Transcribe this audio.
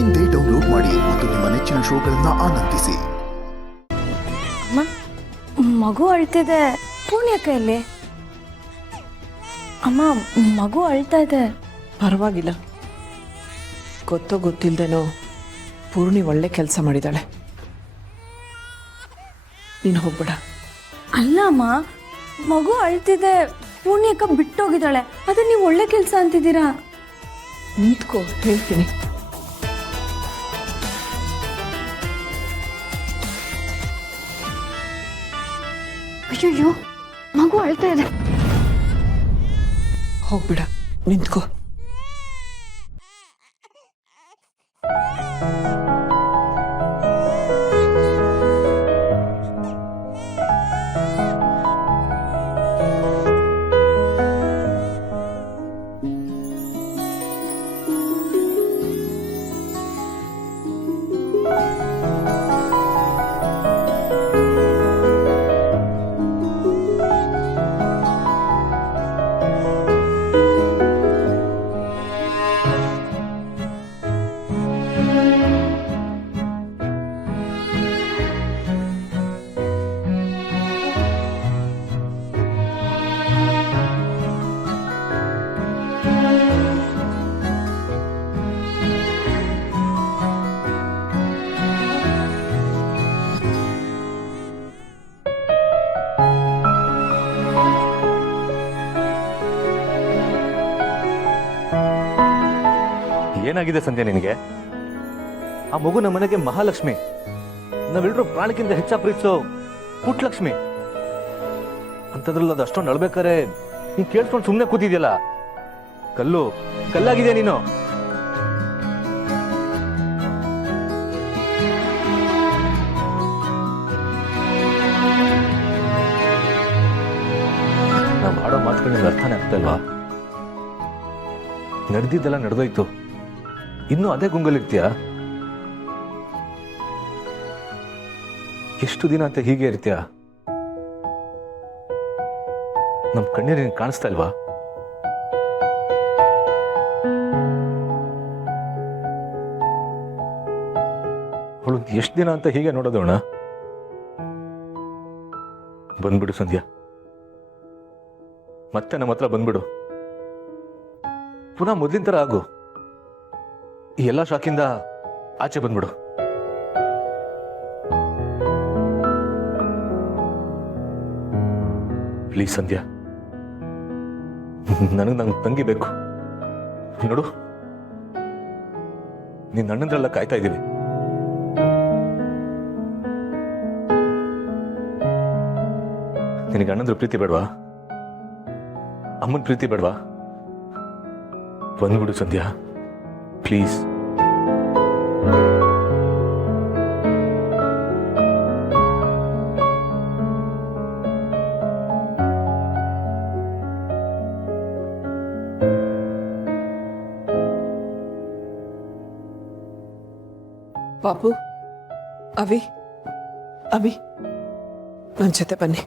ಇಂದೇ ಡೌನ್ಲೋಡ್ ಮಾಡಿ ಮತ್ತು ನಿಮ್ಮ ನೆಚ್ಚಿನ ಶೋಗಳನ್ನ ಆನಂದಿಸಿ. ಮಗು ಅಳ್ತಿದೆ. ಪೂರ್ಣಿ ಅಕ್ಕ ಎಲ್ಲಿ? ಅಮ್ಮ, ಮಗು ಅಳ್ತಾ ಇದೆ. ಪರವಾಗಿಲ್ಲ, ಗೊತ್ತಿಲ್ದೇನೋ ಪೂರ್ಣಿ ಒಳ್ಳೆ ಕೆಲಸ ಮಾಡಿದಾಳೆ. ನೀನು ಹೋಗ್ಬೇಡ. ಅಲ್ಲ ಅಮ್ಮ, ಮಗು ಅಳ್ತಿದೆ, ಪೂರ್ಣಿ ಅಕ್ಕ ಬಿಟ್ಟೋಗಿದ್ದಾಳೆ, ಅದೇ ನೀವು ಒಳ್ಳೆ ಕೆಲಸ ಅಂತಿದ್ದೀರಾ. ನಿಂತ್ಕೋ, ಹೇಳ್ತೀನಿ. ಅಯ್ಯೋ, ಮಗು ಅಳ್ತಾ ಇದೆ. ಹೋಗ್ಬೇಡ, ನಿಂತ್ಕೋ. ಏನಾಗಿದೆ ಸಂಧ್ಯಾ ನಿನಗೆ? ಆ ಮಗು ನಮ್ಮ ಮನೆಗೆ ಮಹಾಲಕ್ಷ್ಮಿ, ನಾವೆಲ್ಲರೂ ಪ್ರಾಣಕ್ಕಿಂತ ಹೆಚ್ಚ ಪ್ರೀತಿಸೋ ಪುಟ್ಟಲಕ್ಷ್ಮಿ ಅಂತದ್ರಲ್ಲಿ ಅದು ಅಷ್ಟೊಂದು ಅಳ್ಬೇಕಾರೆ ನೀನ್ ಕೇಳ್ಸ್ಕೊಂಡು ಸುಮ್ಮನೆ ಕೂತಿದ್ಯಲ್ಲ. ಕಲ್ಲಾಗಿದೆ ನೀನು. ನಾವು ಆಡೋ ಮಾತುಗಳು ನಿಮ್ಗೆ ಅರ್ಥನೇ ಆಗ್ತಲ್ವಾ? ನಡೆದಿದ್ದೆಲ್ಲ ನಡೆದೋಯ್ತು, ಇನ್ನೂ ಅದೇ ಗುಂಗಲ್ಲಿರ್ತೀಯ? ಎಷ್ಟು ದಿನ ಅಂತ ಹೀಗೆ ಇರ್ತೀಯ? ನಮ್ ಕಣ್ಣೀರು ನಿನ್ ಕಾಣಿಸ್ತಾ ಇಲ್ವಾ? ಅವಳು ಎಷ್ಟು ದಿನ ಅಂತ ಹೀಗೆ ನೋಡೋದೋಣ? ಬಂದ್ಬಿಡು ಸಂಧ್ಯಾ, ಮತ್ತೆ ನಮ್ಮ ಹತ್ರ ಬಂದ್ಬಿಡು. ಪುನಃ ಮೊದಲಿನ ತರ ಆಗು. ಈ ಎಲ್ಲ ಶಾಕಿಂದ ಆಚೆ ಬಂದ್ಬಿಡು. ಪ್ಲೀಸ್ ಸಂಧ್ಯಾ, ನಂಗೆ ತಂಗಿ ಬೇಕು. ನೋಡು, ನಿನ್ನ ಅಣ್ಣಂದ್ರೆಲ್ಲ ಕಾಯ್ತಾ ಇದ್ದೀವಿ. ನಿನಗೆ ಅಣ್ಣಂದ್ರ ಪ್ರೀತಿ ಬೇಡವಾ? ಅಮ್ಮನ ಪ್ರೀತಿ ಬೇಡವಾ? ಬಂದ್ಬಿಡು ಸಂಧ್ಯಾ, ಪ್ಲೀಸ್. ಪಾಪು, ಅವಿ ನನ್ನ ಜೊತೆ ಬನ್ನಿ.